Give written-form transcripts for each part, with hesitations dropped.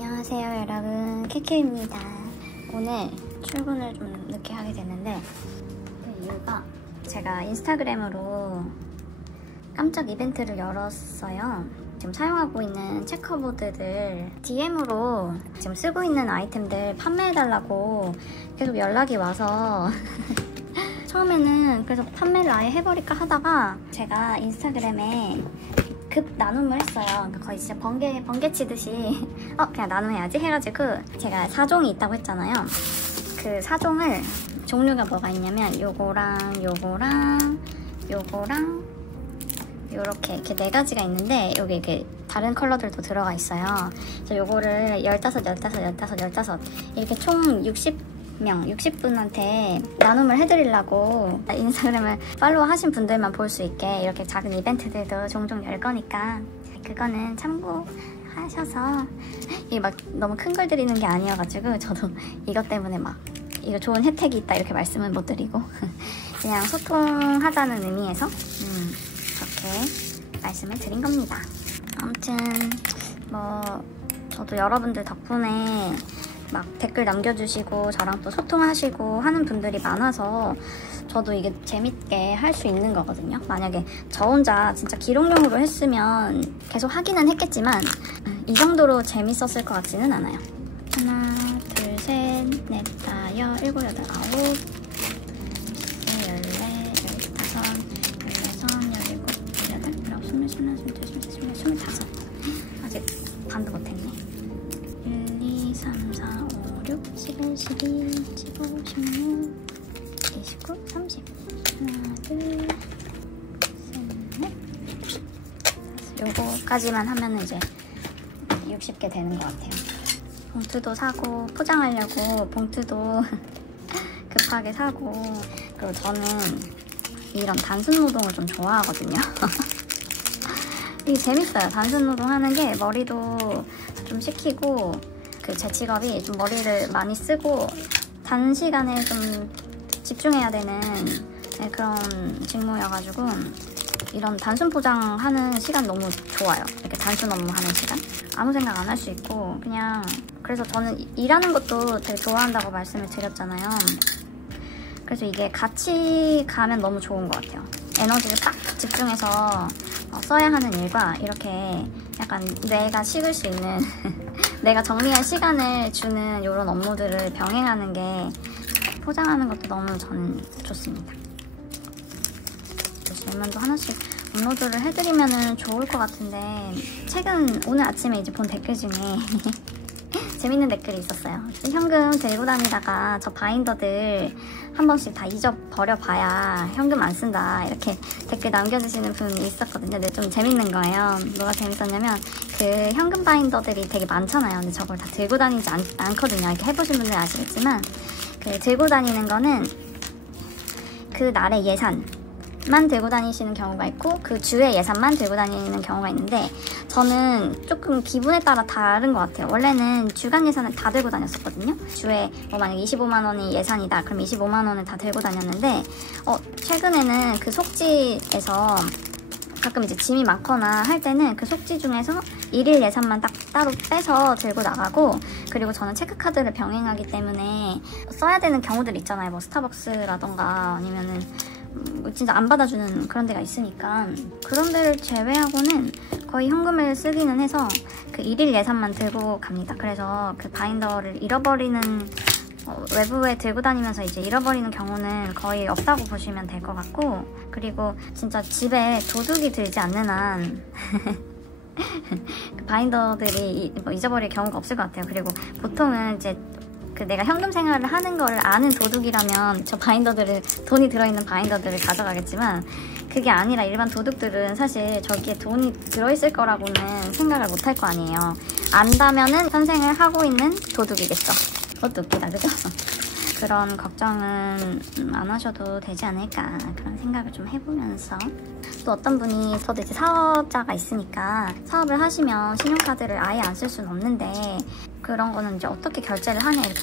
안녕하세요 여러분, 캐캐입니다. 오늘 출근을 좀 늦게 하게 됐는데 그 이유가 제가 인스타그램으로 깜짝 이벤트를 열었어요. 지금 사용하고 있는 체커보드들 DM으로 지금 쓰고 있는 아이템들 판매해달라고 계속 연락이 와서 처음에는 그래서 판매를 아예 해버릴까 하다가 제가 인스타그램에 급 나눔을 했어요. 그러니까 거의 진짜 번개 치듯이 그냥 나눔해야지 해가지고 제가 4종이 있다고 했잖아요. 그 4종을 종류가 뭐가 있냐면 요거랑 요렇게 이렇게 4가지가 있는데 여기 이렇게 다른 컬러들도 들어가 있어요. 그래서 요거를 15 이렇게 총 60분한테 나눔을 해드리려고 인스타그램을 팔로우 하신 분들만 볼 수 있게 이렇게 작은 이벤트들도 종종 열 거니까 그거는 참고하셔서 이게 막 너무 큰 걸 드리는 게 아니어가지고 저도 이것 때문에 막 이거 좋은 혜택이 있다 이렇게 말씀은 못 드리고 그냥 소통하자는 의미에서 그렇게 말씀을 드린 겁니다. 아무튼 뭐 저도 여러분들 덕분에 막 댓글 남겨주시고 저랑 또 소통하시고 하는 분들이 많아서 저도 이게 재밌게 할 수 있는 거거든요. 만약에 저 혼자 진짜 기록용으로 했으면 계속 하기는 했겠지만 이 정도로 재밌었을 것 같지는 않아요. 하나, 둘, 셋, 넷, 다, 여, 일곱, 여덟, 아홉, 열네, 열다섯, 열일곱, 열여덟, 열아홉, 스물, 스물하나, 스물둘, 스물셋, 스물다섯. 아직 반도 못했네. 3, 4, 5, 6, 11, 12, 15, 16, 29, 30. 하나, 둘, 셋, 넷. 요거까지만 하면 이제 60개 되는 것 같아요. 봉투도 사고, 포장하려고 봉투도 급하게 사고. 그리고 저는 이런 단순 노동을 좀 좋아하거든요. 이게 재밌어요. 단순 노동 하는 게 머리도 좀 식히고 제 직업이 좀 머리를 많이 쓰고 단시간에 좀 집중해야 되는 그런 직무여가지고 이런 단순 포장하는 시간 너무 좋아요. 이렇게 단순 업무 하는 시간 아무 생각 안 할 수 있고 그냥 그래서 저는 일하는 것도 되게 좋아한다고 말씀을 드렸잖아요. 그래서 이게 같이 가면 너무 좋은 것 같아요. 에너지를 딱 집중해서 써야 하는 일과 이렇게 약간 뇌가 식을 수 있는 내가 정리할 시간을 주는 이런 업무들을 병행하는 게 포장하는 것도 너무 저는 좋습니다. 질문도 하나씩 업로드를 해드리면 좋을 것 같은데 최근 오늘 아침에 이제 본 댓글 중에 재밌는 댓글이 있었어요. 현금 들고 다니다가 저 바인더들 한 번씩 다 잊어버려봐야 현금 안 쓴다 이렇게 댓글 남겨주시는 분이 있었거든요. 근데 좀 재밌는 거예요. 뭐가 재밌었냐면 그 현금 바인더들이 되게 많잖아요. 근데 저걸 다 들고 다니지 않거든요. 이렇게 해보신 분들 아시겠지만 그 들고 다니는 거는 그 날의 예산만 들고 다니시는 경우가 있고 그 주의 예산만 들고 다니는 경우가 있는데 저는 조금 기분에 따라 다른 것 같아요. 원래는 주간 예산을 다 들고 다녔었거든요. 주에 뭐 만약에 25만 원이 예산이다 그럼 25만 원을 다 들고 다녔는데 최근에는 그 속지에서 가끔 이제 짐이 많거나 할 때는 그 속지 중에서 일일 예산만 딱 따로 빼서 들고 나가고 그리고 저는 체크카드를 병행하기 때문에 써야 되는 경우들 있잖아요. 뭐 스타벅스라던가 아니면은 진짜 안 받아주는 그런 데가 있으니까 그런 데를 제외하고는 거의 현금을 쓰기는 해서 그 일일 예산만 들고 갑니다. 그래서 그 바인더를 잃어버리는 외부에 들고 다니면서 이제 잃어버리는 경우는 거의 없다고 보시면 될 것 같고 그리고 진짜 집에 도둑이 들지 않는 한 그 바인더들이 잊어버릴 경우가 없을 것 같아요. 그리고 보통은 이제 내가 현금 생활을 하는 걸 아는 도둑이라면 저 바인더들을 돈이 들어있는 바인더들을 가져가겠지만 그게 아니라 일반 도둑들은 사실 저기에 돈이 들어있을 거라고는 생각을 못 할 거 아니에요. 안다면은 현생을 하고 있는 도둑이겠죠. 그것도 웃기다 그죠? 그런 걱정은 안 하셔도 되지 않을까 그런 생각을 좀 해보면서 또 어떤 분이 저도 이제 사업자가 있으니까 사업을 하시면 신용카드를 아예 안 쓸 수는 없는데 그런 거는 이제 어떻게 결제를 하냐 이렇게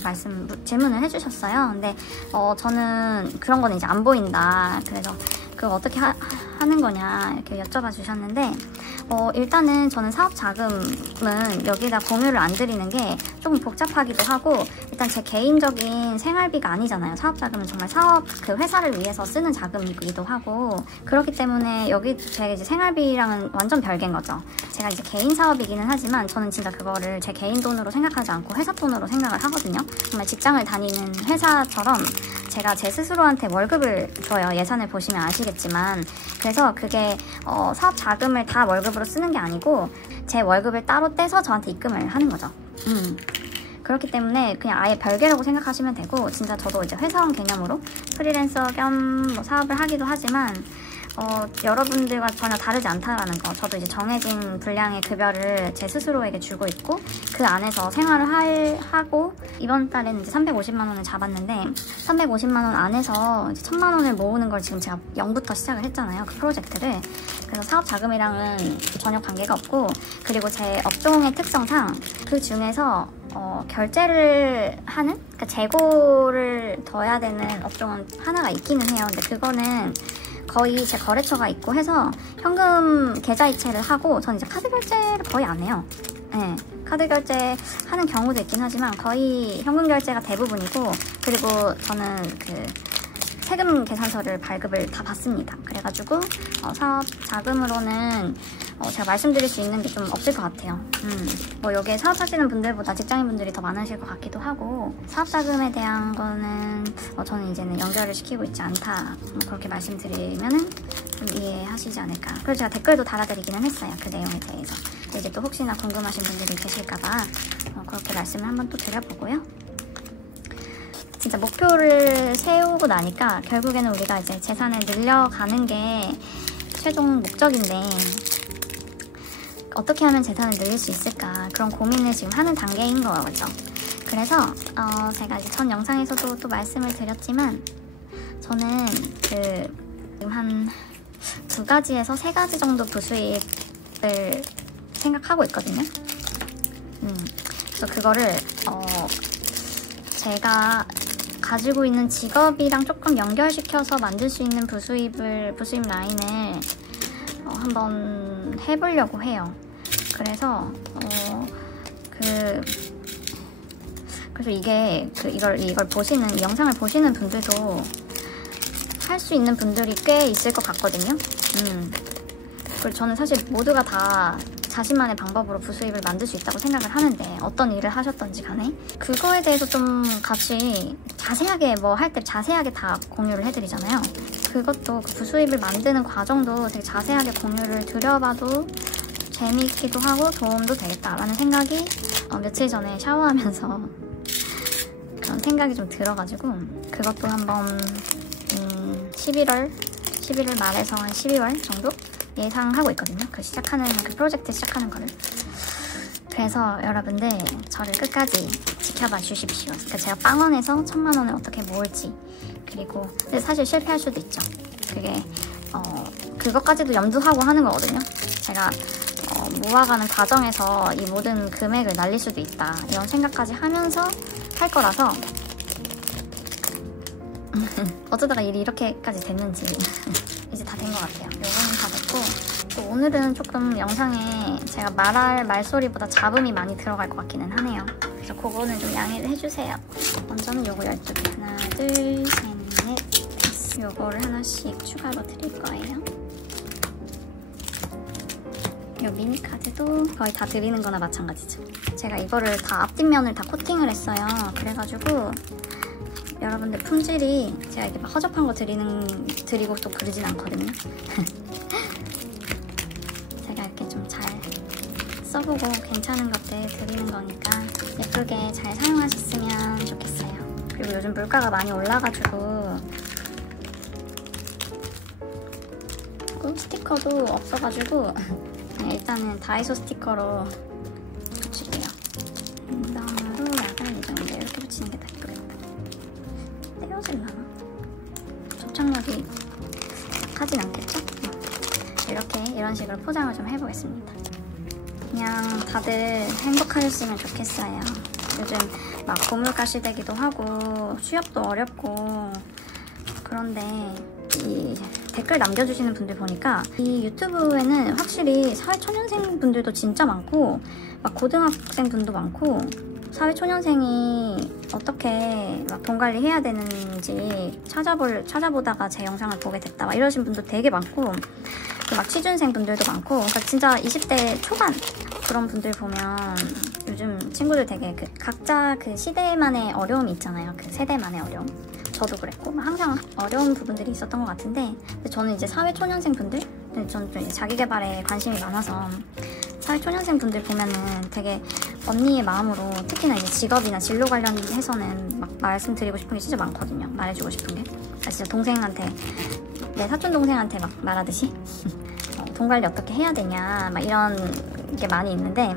질문을 해주셨어요. 근데 저는 그런 거는 이제 안 보인다. 그래서 그거 어떻게 하는 거냐 이렇게 여쭤봐 주셨는데 일단은 저는 사업 자금은 여기다 공유를 안 드리는 게 조금 복잡하기도 하고, 일단 제 개인적인 생활비가 아니잖아요. 사업 자금은 정말 사업 그 회사를 위해서 쓰는 자금이기도 하고, 그렇기 때문에 여기 제 이제 생활비랑은 완전 별개인 거죠. 제가 이제 개인 사업이기는 하지만 저는 진짜 그거를 제 개인 돈으로 생각하지 않고 회사 돈으로 생각을 하거든요. 정말 직장을 다니는 회사처럼 제가 제 스스로한테 월급을 줘요. 예산을 보시면 아시겠지만. 그래서 그게 사업 자금을 다 월급으로 쓰는 게 아니고 제 월급을 따로 떼서 저한테 입금을 하는 거죠. 그렇기 때문에 그냥 아예 별개라고 생각하시면 되고, 진짜 저도 이제 회사원 개념으로 프리랜서 겸 뭐 사업을 하기도 하지만 여러분들과 전혀 다르지 않다라는 거. 저도 이제 정해진 분량의 급여를 제 스스로에게 주고 있고, 그 안에서 생활을 하고, 이번 달에는 이제 350만 원을 잡았는데 350만 원 안에서 이제 1000만 원을 모으는 걸 지금 제가 0부터 시작을 했잖아요. 그 프로젝트를. 그래서 사업 자금이랑은 전혀 관계가 없고, 그리고 제 업종의 특성상 그 중에서 결제를 하는? 그러니까 재고를 둬야 되는 업종은 하나가 있기는 해요. 근데 그거는 거의 제 거래처가 있고 해서 현금 계좌이체를 하고, 저는 이제 카드 결제를 거의 안 해요. 네, 카드 결제 하는 경우도 있긴 하지만 거의 현금 결제가 대부분이고, 그리고 저는 그 세금 계산서를 발급을 다 받습니다. 그래가지고 사업 자금으로는 제가 말씀드릴 수 있는 게 좀 없을 것 같아요. 뭐 여기에 사업하시는 분들보다 직장인분들이 더 많으실 것 같기도 하고, 사업 자금에 대한 거는 저는 이제는 연결을 시키고 있지 않다, 뭐 그렇게 말씀드리면은 좀 이해하시지 않을까. 그래서 제가 댓글도 달아드리기는 했어요. 그 내용에 대해서. 이제 또 혹시나 궁금하신 분들이 계실까봐 그렇게 말씀을 한번 또 드려보고요. 진짜 목표를 세우고 나니까 결국에는 우리가 이제 재산을 늘려가는 게 최종 목적인데, 어떻게 하면 재산을 늘릴 수 있을까, 그런 고민을 지금 하는 단계인 거죠. 그래서 제가 이제 전 영상에서도 또 말씀을 드렸지만, 저는 지금 한 2가지에서 3가지 정도 부수입을 생각하고 있거든요. 그래서 그거를 제가 가지고 있는 직업이랑 조금 연결시켜서 만들 수 있는 부수입 라인을 한번 해보려고 해요. 그래서 그래서 이게 이걸 보시는, 이 영상을 보시는 분들도 할 수 있는 분들이 꽤 있을 것 같거든요. 그리고 저는 사실 모두가 다 자신만의 방법으로 부수입을 만들 수 있다고 생각을 하는데, 어떤 일을 하셨던지 간에 그거에 대해서 좀 같이 자세하게 뭐 할 때 자세하게 다 공유를 해드리잖아요. 그것도 그 부수입을 만드는 과정도 되게 자세하게 공유를 드려봐도 재미있기도 하고 도움도 되겠다라는 생각이 며칠 전에 샤워하면서 그런 생각이 좀 들어가지고, 그것도 한번 11월 말에서 한 12월 정도 예상하고 있거든요. 그 프로젝트 시작하는 거를. 그래서 여러분들 저를 끝까지 지켜봐 주십시오. 그러니까 제가 빵원에서 1000만 원을 어떻게 모을지, 그리고 근데 사실 실패할 수도 있죠. 그게 그것까지도 염두하고 하는 거거든요. 제가 모아가는 과정에서 이 모든 금액을 날릴 수도 있다, 이런 생각까지 하면서 할 거라서 어쩌다가 일이 이렇게까지 됐는지 이제 다 된 것 같아요. 요거는 다 됐고, 또 오늘은 조금 영상에 제가 말할 말소리보다 잡음이 많이 들어갈 것 같기는 하네요. 그래서 그거는 좀 양해를 해주세요. 먼저는 요거 12개, 하나, 둘, 셋, 넷, 요거를 하나씩 추가로 드릴 거예요. 요 미니카드도 거의 다 드리는 거나 마찬가지죠. 제가 이거를 다 앞뒷면을 다 코팅을 했어요. 그래가지고 여러분들 품질이 제가 이렇게 막 허접한 거 드리고 또 그러진 않거든요. 제가 이렇게 좀 잘 써보고 괜찮은 것들 드리는 거니까 예쁘게 잘 사용하셨으면 좋겠어요. 그리고 요즘 물가가 많이 올라가지고 스티커도 없어가지고 일단은 다이소 스티커로 붙일게요. 랜덤으로 약간 이 정도 이렇게 붙이는 게 더 예쁘겠다. 떼어질라나? 접착력이 하진 않겠죠? 이렇게 이런 식으로 포장을 좀 해보겠습니다. 그냥 다들 행복하셨으면 좋겠어요. 요즘 막 고물가 시대기도 하고 취업도 어렵고, 그런데 이 댓글 남겨주시는 분들 보니까 이 유튜브에는 확실히 사회초년생 분들도 진짜 많고 막 고등학생 분도 많고 사회초년생이 어떻게 막 돈 관리해야 되는지 찾아보다가 제 영상을 보게 됐다 막 이러신 분도 되게 많고 막 취준생 분들도 많고 그러니까 진짜 20대 초반 그런 분들 보면 요즘 친구들 되게 각자 그 시대만의 어려움이 있잖아요. 그 세대만의 어려움. 저도 그랬고 항상 어려운 부분들이 있었던 것 같은데 저는 이제 사회초년생 분들 저는 좀 자기계발에 관심이 많아서 사회초년생 분들 보면은 되게 언니의 마음으로 특히나 이제 직업이나 진로 관련해서는 막 말씀드리고 싶은 게 진짜 많거든요. 말해주고 싶은 게 진짜 동생한테 내 사촌 동생한테 막 말하듯이 돈 관리 어떻게 해야 되냐 막 이런 게 많이 있는데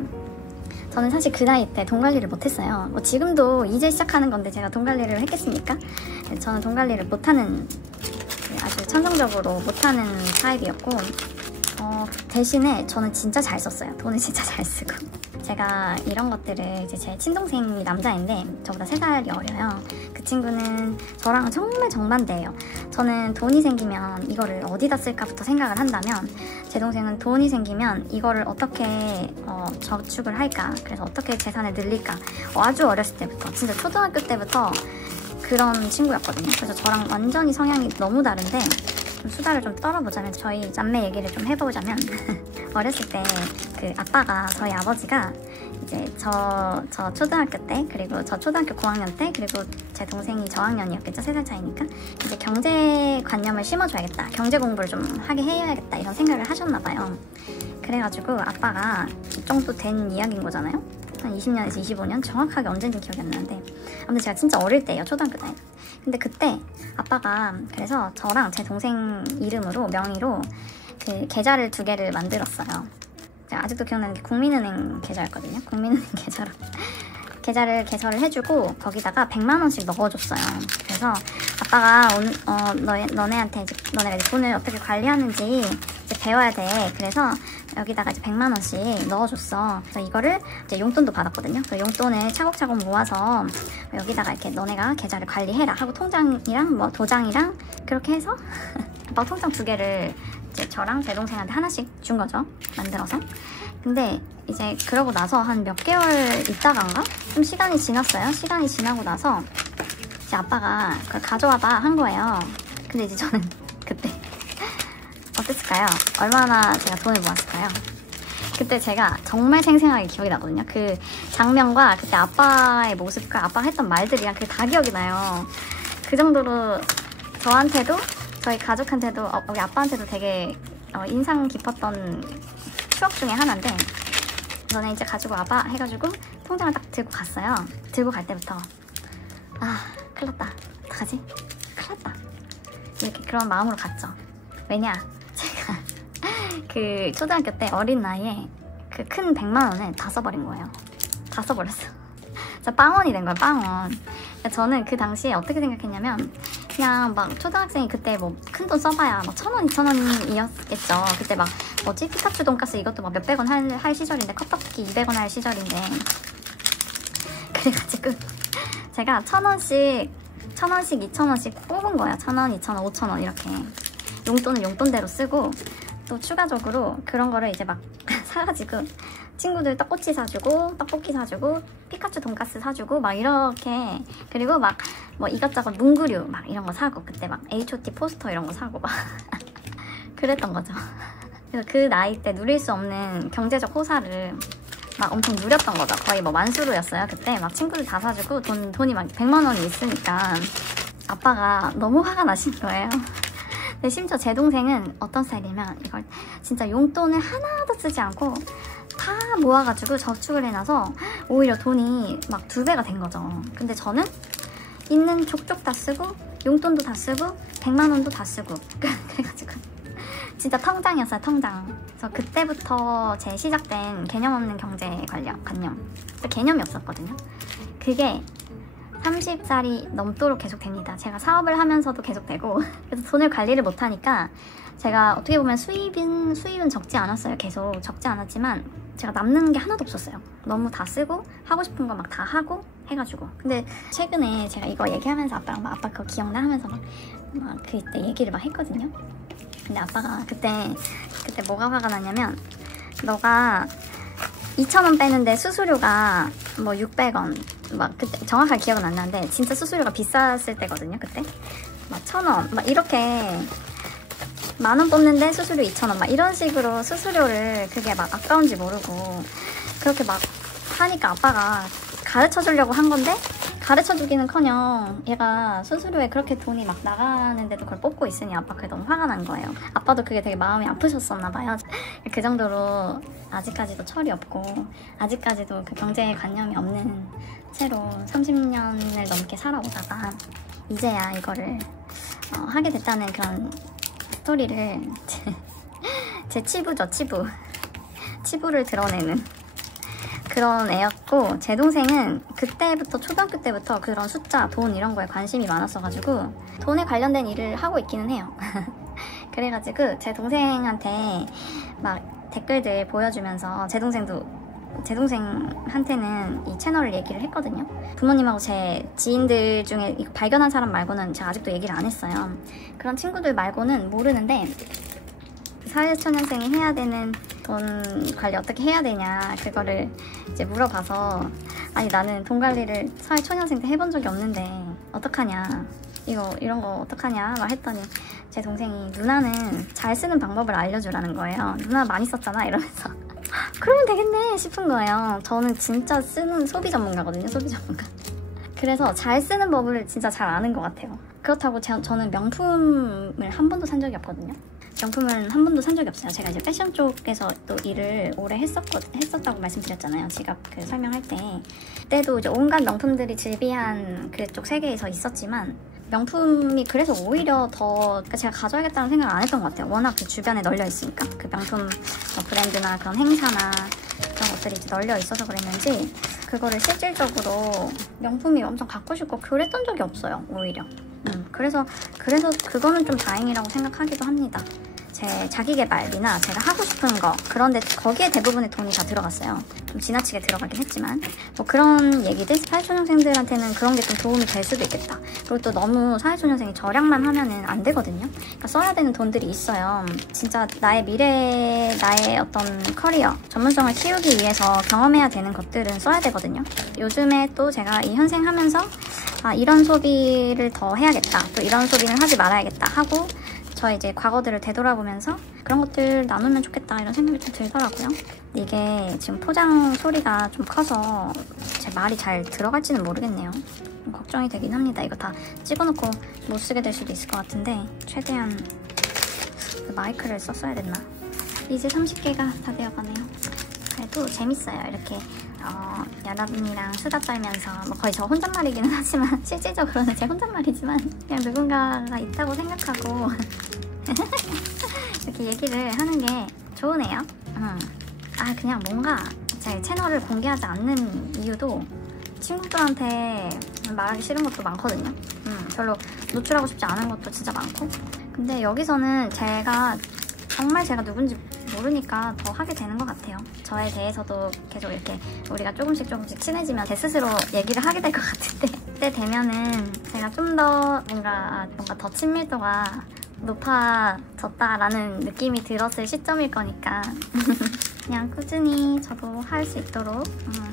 저는 사실 그 나이 때 돈 관리를 못했어요. 뭐 지금도 이제 시작하는 건데 제가 돈 관리를 했겠습니까? 저는 돈 관리를 못하는 아주 천성적으로 못하는 타입이었고 대신에 저는 진짜 잘 썼어요. 돈을 진짜 잘 쓰고 제가 이런 것들을 이제 제 친동생이 남자인데 저보다 3살이 어려요. 그 친구는 저랑 정말 정반대예요. 저는 돈이 생기면 이거를 어디다 쓸까부터 생각을 한다면 제 동생은 돈이 생기면 이거를 어떻게 저축을 할까 그래서 어떻게 재산을 늘릴까 아주 어렸을 때부터 진짜 초등학교 때부터 그런 친구였거든요. 그래서 저랑 완전히 성향이 너무 다른데 수다를 좀 떨어보자면 저희 남매 얘기를 좀 해보자면 어렸을 때 그 아빠가 저희 아버지가 이제 저 초등학교 때 그리고 저 초등학교 9학년 때 그리고 제 동생이 저학년이었겠죠. 3살 차이니까 이제 경제관념을 심어줘야겠다 경제 공부를 좀 하게 해야겠다 이런 생각을 하셨나봐요. 그래가지고 아빠가 이 정도 된 이야기인 거잖아요. 한 20년에서 25년 정확하게 언제인지 기억이 안 나는데 아무튼 제가 진짜 어릴 때예요. 초등학교 때. 근데 그때 아빠가 그래서 저랑 제 동생 이름으로 명의로 그 계좌를 2개를 만들었어요. 제가 아직도 기억나는 게 국민은행 계좌였거든요. 국민은행 계좌로 계좌를 개설을 해주고 거기다가 100만 원씩 넣어줬어요. 그래서 아빠가 너네한테 이제 너네가 이제 돈을 어떻게 관리하는지 이제 배워야 돼. 그래서 여기다가 이제 100만 원씩 넣어줬어. 그래서 이거를 이제 용돈도 받았거든요. 그 용돈을 차곡차곡 모아서 여기다가 이렇게 너네가 계좌를 관리해라 하고 통장이랑 뭐 도장이랑 그렇게 해서 아빠 통장 2개를 이제 저랑 제 동생한테 하나씩 준 거죠. 만들어서. 근데 이제 그러고 나서 한 몇 개월 있다간가? 좀 시간이 지났어요. 시간이 지나고 나서 이제 아빠가 그걸 가져와봐 한 거예요. 근데 이제 저는 그때 어땠을까요? 얼마나 제가 돈을 모았을까요? 그때 제가 정말 생생하게 기억이 나거든요. 그 장면과 그때 아빠의 모습과 아빠가 했던 말들이랑 그게 다 기억이 나요. 그 정도로 저한테도 저희 가족한테도 우리 아빠한테도 되게 인상 깊었던 추억 중에 하나인데 너네 이제 가지고 와봐 해가지고 통장을 딱 들고 갔어요. 들고 갈 때부터 아 큰일 났다 어떡하지? 큰일 났다 이렇게 그런 마음으로 갔죠. 왜냐 제가 그 초등학교 때 어린 나이에 그 큰 100만 원을 다 써버린 거예요. 다 써버렸어. 진짜 빵원이 된 거예요. 빵원. 저는 그 당시에 어떻게 생각했냐면 그냥 막 초등학생이 그때 뭐 큰 돈 써봐야 막 1,000원, 2,000원이었겠죠. 그때 막 뭐지? 피카츄 돈가스 이것도 막 몇백 원 할 시절인데 컵떡볶이 200원 할 시절인데 그래가지고 제가 1,000원씩 2,000원씩 뽑은 거야. 1,000원, 2,000원, 5,000원 이렇게 용돈은 용돈대로 쓰고 또 추가적으로 그런 거를 이제 막 사가지고 친구들 떡꼬치 사주고 떡볶이 사주고 피카츄 돈가스 사주고 막 이렇게 그리고 막 뭐 이것저것 문구류 막 이런 거 사고 그때 막 H.O.T 포스터 이런 거 사고 막 그랬던 거죠. 그래서 그 나이 때 누릴 수 없는 경제적 호사를 막 엄청 누렸던 거죠. 거의 뭐 만수르였어요. 그때 막 친구들 다 사주고 돈이 막 100만 원이 있으니까 아빠가 너무 화가 나신 거예요. 근데 심지어 제 동생은 어떤 스타일이냐면 이걸 진짜 용돈을 하나도 쓰지 않고 다 모아가지고 저축을 해놔서 오히려 돈이 막 2배가 된 거죠. 근데 저는 있는 족족 다 쓰고 용돈도 다 쓰고 100만 원도 다 쓰고 그래가지고 진짜 통장이었어요. 통장. 그래서 그때부터 제 시작된 개념 없는 경제 관념 개념이 없었거든요. 그게 30살이 넘도록 계속됩니다. 제가 사업을 하면서도 계속되고 그래서 돈을 관리를 못하니까 제가 어떻게 보면 수입은 적지 않았어요. 계속 적지 않았지만 제가 남는 게 하나도 없었어요. 너무 다 쓰고 하고 싶은 거 막 다 하고 해가지고 근데 최근에 제가 이거 얘기하면서 아빠랑 막 아빠 그거 기억나? 하면서 막 막 그때 얘기를 막 했거든요. 근데 아빠가 그때 뭐가 화가 났냐면, 너가 2,000원 빼는데 수수료가 뭐 600원, 막 그때 정확하게 기억은 안 나는데 진짜 수수료가 비쌌을 때거든요. 그때 막 1,000원 막 이렇게 10,000원 뽑는데 수수료 2,000원 막 이런 식으로 수수료를, 그게 막 아까운지 모르고 그렇게 막 하니까 아빠가 가르쳐 주려고 한 건데, 가르쳐 주기는커녕 얘가 수수료에 그렇게 돈이 막 나가는데도 그걸 뽑고 있으니 아빠 그게 너무 화가 난 거예요. 아빠도 그게 되게 마음이 아프셨었나 봐요. 그 정도로 아직까지도 철이 없고 아직까지도 그 경제관념이 없는 채로 30년을 넘게 살아오다가 이제야 이거를 하게 됐다는 그런 스토리를 제 치부죠, 치부를 드러내는 그런 애였고, 제 동생은 그때부터, 초등학교 때부터 그런 숫자, 돈 이런 거에 관심이 많았어가지고 돈에 관련된 일을 하고 있기는 해요. 그래가지고 제 동생한테 막 댓글들 보여주면서, 제 동생한테는 이 채널을 얘기를 했거든요. 부모님하고 제 지인들 중에 발견한 사람 말고는 제가 아직도 얘기를 안 했어요. 그런 친구들 말고는 모르는데, 사회초년생이 해야 되는 돈 관리 어떻게 해야 되냐, 그거를 이제 물어봐서, 아니 나는 돈 관리를 사회초년생 때 해본 적이 없는데 어떡하냐, 이런 거 어떡하냐 막 했더니, 제 동생이 누나는 잘 쓰는 방법을 알려주라는 거예요. 누나 많이 썼잖아 이러면서. 그러면 되겠네 싶은 거예요. 저는 진짜 쓰는 소비 전문가거든요, 소비 전문가. 그래서 잘 쓰는 법을 진짜 잘 아는 것 같아요. 그렇다고 저는 명품을 한 번도 산 적이 없거든요. 명품은 한 번도 산 적이 없어요. 제가 이제 패션 쪽에서 또 일을 오래 했었다고 말씀드렸잖아요. 지갑 그 설명할 때. 그때도 이제 온갖 명품들이 즐비한 그쪽 세계에서 있었지만, 명품이 그래서 오히려 더, 그러니까 제가 가져야겠다는 생각을 안 했던 것 같아요. 워낙 그 주변에 널려 있으니까. 그 명품 브랜드나 그런 행사나 그런 것들이 이제 널려 있어서 그랬는지, 그거를 실질적으로 명품이 엄청 갖고 싶고 그랬던 적이 없어요, 오히려. 그래서 그거는 좀 다행이라고 생각하기도 합니다. 제 자기계발이나 제가 하고 싶은 거, 그런데 거기에 대부분의 돈이 다 들어갔어요. 좀 지나치게 들어가긴 했지만, 뭐 그런 얘기들, 사회초년생들한테는 그런 게 좀 도움이 될 수도 있겠다. 그리고 또 너무 사회초년생이 절약만 하면은 안 되거든요. 그러니까 써야 되는 돈들이 있어요. 진짜 나의 미래, 나의 어떤 커리어, 전문성을 키우기 위해서 경험해야 되는 것들은 써야 되거든요. 요즘에 또 제가 이 현생 하면서 이런 소비를 더 해야겠다, 또 이런 소비는 하지 말아야겠다 하고, 저 이제 과거들을 되돌아보면서 그런 것들 나누면 좋겠다 이런 생각이 좀 들더라고요. 이게 지금 포장 소리가 좀 커서 제 말이 잘 들어갈지는 모르겠네요. 좀 걱정이 되긴 합니다. 이거 다 찍어놓고 못 쓰게 될 수도 있을 것 같은데, 최대한 마이크를 썼어야 됐나. 이제 30개가 다 되어가네요. 그래도 재밌어요. 이렇게 여러분이랑 수다 떨면서, 뭐 거의 저 혼잣말이기는 하지만 실질적으로는 제 혼잣말이지만 그냥 누군가가 있다고 생각하고 이렇게 얘기를 하는 게 좋으네요. 그냥 뭔가 제 채널을 공개하지 않는 이유도 친구들한테 말하기 싫은 것도 많거든요. 별로 노출하고 싶지 않은 것도 진짜 많고, 근데 여기서는 정말 제가 누군지 모르니까 더 하게 되는 것 같아요. 저에 대해서도 계속 이렇게 우리가 조금씩 친해지면 제 스스로 얘기를 하게 될 것 같은데, 그때 되면은 제가 좀 더 뭔가 더 친밀도가 높아졌다라는 느낌이 들었을 시점일 거니까 그냥 꾸준히 저도 할 수 있도록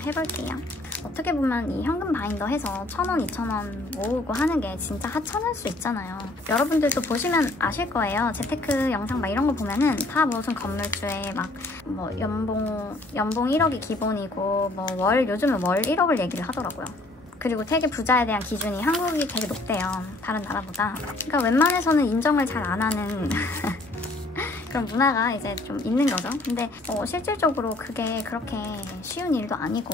해볼게요. 어떻게 보면 이 현금 바인더 해서 1,000원, 2,000원 모으고 하는 게 진짜 하찮을 수 있잖아요. 여러분들도 보시면 아실 거예요. 재테크 영상 막 이런 거 보면은 다 무슨 건물주에 막 뭐 연봉 1억이 기본이고, 뭐 요즘은 월 1억을 얘기를 하더라고요. 그리고 되게 부자에 대한 기준이 한국이 되게 높대요, 다른 나라보다. 그러니까 웬만해서는 인정을 잘 안 하는 그런 문화가 이제 좀 있는 거죠. 근데 실질적으로 그게 그렇게 쉬운 일도 아니고,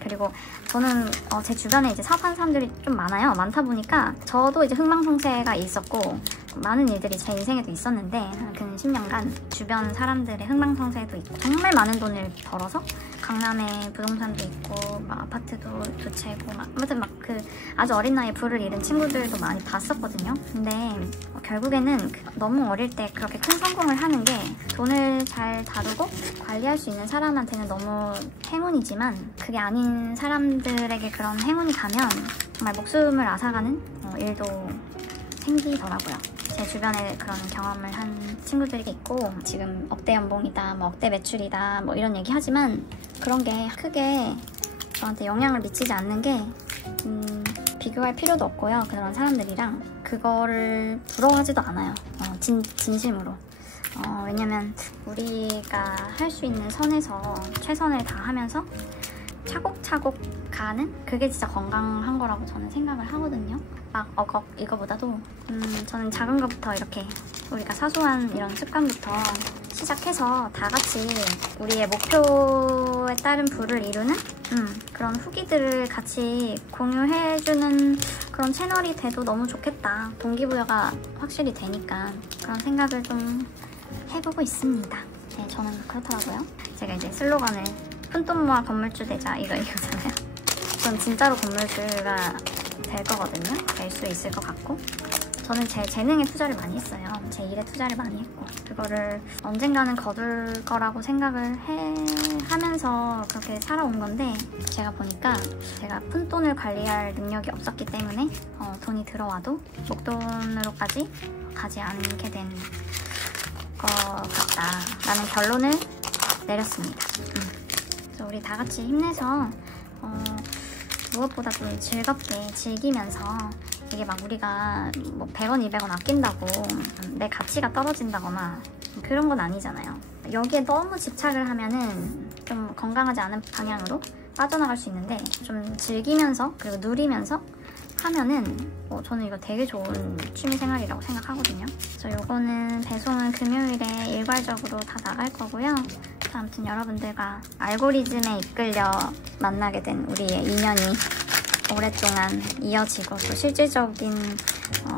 그리고 저는 제 주변에 이제 사업하는 사람들이 좀 많다 보니까 저도 이제 흥망성쇠가 있었고 많은 일들이 제 인생에도 있었는데, 근 10년간 주변 사람들의 흥망성쇠도 있고 정말 많은 돈을 벌어서 강남에 부동산도 있고 막 아파트도 2채고 아무튼 그 아주 어린 나이에 부를 잃은 친구들도 많이 봤었거든요. 근데 결국에는 너무 어릴 때 그렇게 큰 성공을 하는 게 돈을 잘 다루고 관리할 수 있는 사람한테는 너무 행운이지만, 그게 아닌 사람들에게 그런 행운이 가면 정말 목숨을 앗아가는 일도 생기더라고요. 제 주변에 그런 경험을 한 친구들이 있고 지금 억대 연봉이다, 뭐 억대 매출이다, 뭐 이런 얘기 하지만 그런 게 크게 저한테 영향을 미치지 않는 게 비교할 필요도 없고요. 그런 사람들이랑 그거를 부러워하지도 않아요. 진심으로. 왜냐면 우리가 할 수 있는 선에서 최선을 다하면서 차곡차곡 가는 그게 진짜 건강한 거라고 저는 생각을 하거든요. 막 억억 이거보다도 저는 작은 것부터 이렇게 우리가 사소한 이런 습관부터 시작해서 다 같이 우리의 목표에 따른 부를 이루는 그런 후기들을 같이 공유해주는 그런 채널이 돼도 너무 좋겠다. 동기부여가 확실히 되니까 그런 생각을 좀 해보고 있습니다. 네, 저는 그렇더라고요. 제가 이제 슬로건을 푼돈 모아 건물주 되자 이거잖아요. 전 진짜로 건물주가 될 거거든요. 될 수 있을 것 같고 저는 제 재능에 투자를 많이 했어요. 제 일에 투자를 많이 했고 그거를 언젠가는 거둘 거라고 생각을 하면서 그렇게 살아온 건데 제가 보니까 제가 푼돈을 관리할 능력이 없었기 때문에 돈이 들어와도 목돈으로까지 가지 않게 된 것 같다라는 결론을 내렸습니다. 그래서 우리 다 같이 힘내서 무엇보다 좀 즐겁게 즐기면서 이게 막 우리가 뭐 100원, 200원 아낀다고 내 가치가 떨어진다거나 그런 건 아니잖아요. 여기에 너무 집착을 하면은 좀 건강하지 않은 방향으로 빠져나갈 수 있는데 좀 즐기면서 그리고 누리면서 하면은 저는 이거 되게 좋은 취미생활이라고 생각하거든요. 그래서 요거는 배송은 금요일에 일괄적으로 다 나갈 거고요. 아무튼 여러분들과 알고리즘에 이끌려 만나게 된 우리의 인연이 오랫동안 이어지고 또 실질적인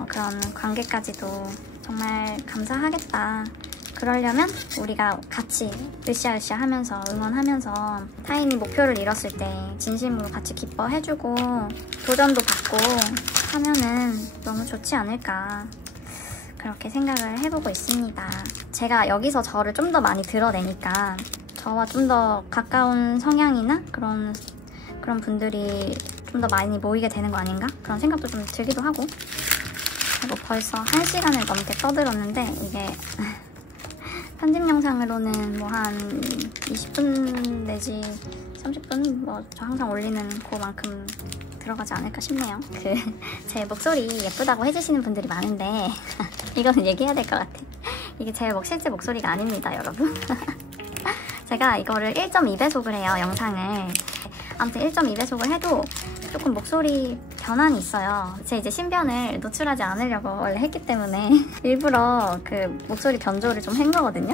그런 관계까지도 정말 감사하겠다. 그러려면 우리가 같이 으쌰으쌰 하면서 응원하면서 타인이 목표를 이뤘을 때 진심으로 같이 기뻐해주고 도전도 받고 하면은 너무 좋지 않을까 그렇게 생각을 해보고 있습니다. 제가 여기서 저를 좀 더 많이 드러내니까 저와 좀 더 가까운 성향이나 그런 분들이 좀 더 많이 모이게 되는 거 아닌가? 그런 생각도 좀 들기도 하고 벌써 1시간을 넘게 떠들었는데 이게 편집 영상으로는 뭐 한 20분 내지 30분 뭐 저 항상 올리는 그만큼 들어가지 않을까 싶네요. 제 목소리 예쁘다고 해주시는 분들이 많은데 이거는 얘기해야 될 것 같아. 이게 제 실제 목소리가 아닙니다, 여러분. 제가 이거를 1.2배속을 해요, 영상을. 아무튼 1.2배속을 해도 조금 목소리 변환이 있어요. 제 이제 신변을 노출하지 않으려고 원래 했기 때문에 일부러 그 목소리 변조를 좀 한 거거든요.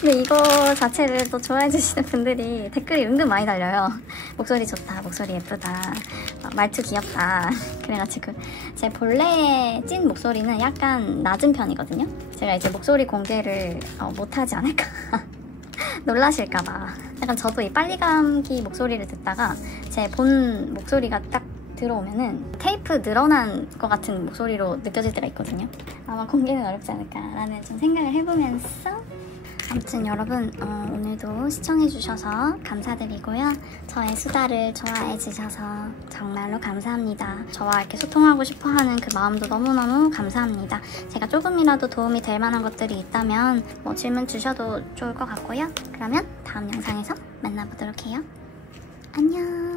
근데 이거 자체를 또 좋아해 주시는 분들이 댓글이 은근 많이 달려요. 목소리 좋다, 목소리 예쁘다, 말투 귀엽다. 그래가지고 제 본래 찐 목소리는 약간 낮은 편이거든요. 제가 이제 목소리 공개를 못하지 않을까 놀라실까봐. 약간 저도 이 빨리 감기 목소리를 듣다가 제 본 목소리가 딱 들어오면은 테이프 늘어난 것 같은 목소리로 느껴질 때가 있거든요. 아마 공개는 어렵지 않을까라는 좀 생각을 해보면서 아무튼 여러분 오늘도 시청해주셔서 감사드리고요. 저의 수다를 좋아해주셔서 정말로 감사합니다. 저와 이렇게 소통하고 싶어하는 그 마음도 너무너무 감사합니다. 제가 조금이라도 도움이 될 만한 것들이 있다면 뭐 질문 주셔도 좋을 것 같고요. 그러면 다음 영상에서 만나보도록 해요. 안녕.